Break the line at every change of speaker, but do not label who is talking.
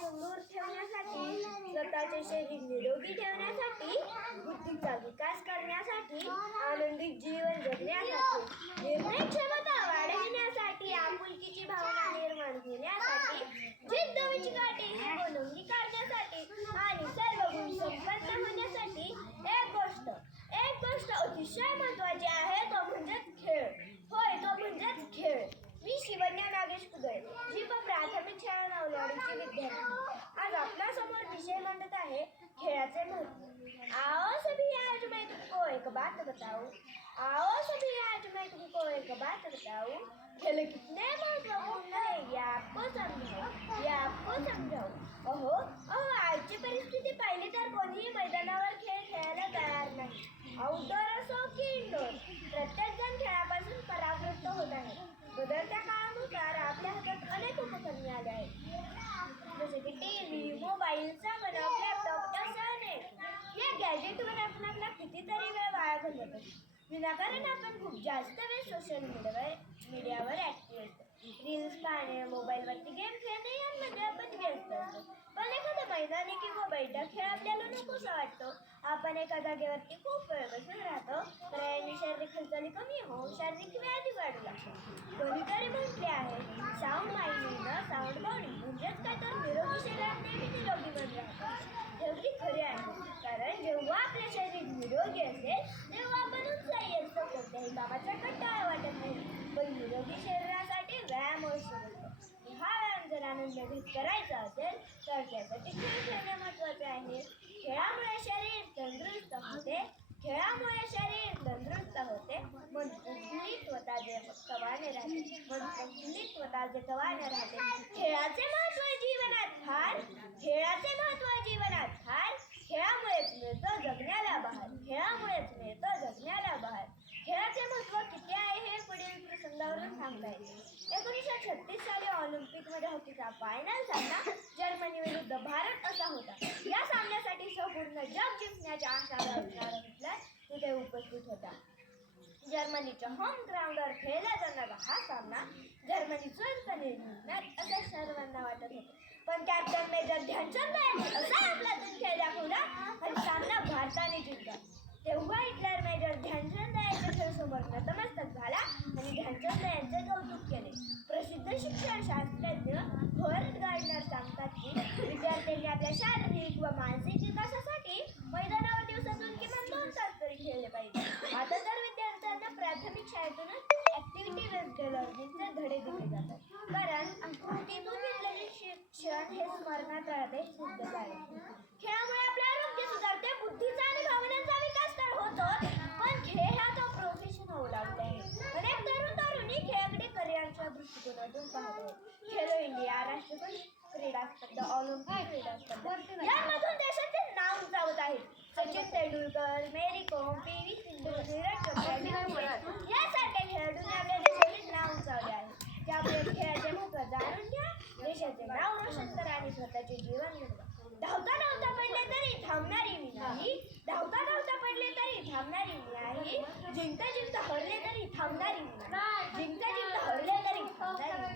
सुंदर ठेवण्यासाठी स्वतःचे शरीर निरोगी ठेवण्यासाठी बुद्धीचा विकास करण्यासाठी आनंदी जीवन जगण्यासाठी निर्णय क्षमता वाढविण्यासाठी आपुलकीची भावना निर्माण होण्यासाठी जिद्द विचकाटी हे बनवणी काढण्यासाठी आणि सर्व गुण संपन्न होण्यासाठी एक गोष्ट एक गोष्ट अतिशय महत्वाची आहे तो म्हणजेच खेळ होय तो म्हणजेच खेळ मी शिवन्या नागेश कुदळे जी प प्राथमिक शाळा नवलाडीची विद्यार्थी आज आपल्यासमोर विषय महत्त्व आओ सभी आज मैं तुमको एक बात बताऊं? आओ सभी आज मैं तुमको एक बात बताऊं? खेल कितने महत्त्वपूर्ण है ये आपको ये आपको अहो अहो आजची परिस्थिती पाहिली तर कोणीही मैदानावर खेळ खेळायला तयार नाही. आउटडोर असो की इनडोर प्रत्येक जण खेळापासून परावृत्त होत आहे. बदलत्या काळानुसार आपल्या हातात अनेक उपकरणे आले आहेत. जसे की मोबाईल लॅपटॉप असे अनेक या गॅजेटवर आपण आपला कितीतरी वेळ वाया घालवतो. विनाकारण आपण खूप जास्त वेळ सोशल मीडियावर मीडियावर ऍक्टिव्ह असतो. रील्स पाहणे मोबाईलवरती गेम खेळणे यांमध्ये आपण व्यस्त असतो. पण एखादा मैदानी किंवा बैठक खेळ आपल्याला नकोसा वाटतो. आपण एका जागेवरती खूप वेळ बसून राहतो. तर याने शारीरिक हालचाली कमी होऊन शारीरिक व्याधी वाढू लागतो कोणीतरी म्हटले आहे sound mind in sound body म्हणजेच काय तर निरोगी शरीरात नेहमी निरोगी मन राहतं हे अगदी खरे आहे कारण जेव्हा आपले शरीर निरोगी असेल तेव्हा आपण उत्साही असतो बाबाचा कंटाळा वाटत नाही. पण निरोगी शरीरासाठी व्यायाम आवश्यक असतो हा व्यायाम जर आनंद घेत करायचा असेल तर त्यासाठी खेळ खेळणे महत्त्वाचे आहे. खेळामुळे शरीर तंदुरुस्त होते. खेळामुळे शरीर तंदुरुस्त होते. मन प्रफुल्लित व ताजे तवाने राहते. मन प्रफुल्लित व जे तवाने राहते. ऑलिम्पिकमध्ये हॉकीचा फायनल सामना जर्मनी विरुद्ध भारत असा होता. या सामन्यासाठी संपूर्ण जग जिंकण्याच्या आशा तिथे उपस्थित होता. जर्मनीच्या होम ग्राउंडवर खेळला जाणारा हा सामना जर्मनी चोरपणे निर्णय असे सर्वांना वाटत होते. पण कॅप्टन मेजर ध्यानचंद यांनी असा आपला खेळ दाखवला आणि सामना भारताने जिंकला. आपल्या शारीरिक व मानसिक विकासासाठी मैदानावर दिवसातून किमान दोन तास तरी खेळले पाहिजे. आता तर विद्यार्थ्यांना प्राथमिक शाळेतूनच ऍक्टिव्हिटी डेव्हलपमेंटचे धडे दिले जातात. कारण कृतीतून घेतलेले शिक्षण हे स्मरणात राहते सिद्ध झाले. खेळामुळे आपले आरोग्य सुधारते बुद्धीचा आणि भावनांचा विकास तर होतो पण खेळ हा तो प्रोफेशन होऊ लागला आहे. अनेक तरुण तरुणी खेळाकडे करिअरच्या दृष्टिकोनातून पाहतो खेलो इंडिया राष्ट्रपती क्रीडा स्पर्धा ऑलिम्पिक क्रीडा स्पर्धा यामधून देशाचे नाव उंचावत आहेत सचिन तेंडुलकर मेरी कोम पी व्ही सिंधू नीरज चोप्रा यासारख्या खेळाडूंनी आपल्या देशाचे नाव उंचावले आहे. त्यामुळे खेळाचे महत्त्व जाणून घ्या देशाचे नाव रोशन करा आणि स्वतःचे जीवन जगवा धावता धावता पडले तरी थांबणारी मी नाही. धावता धावता पडले तरी थांबणारी मी नाही. जिंकता जिंकता हरले तरी थांबणारी मी नाही. जिंकता जिंकता हरले तरी थांबणारी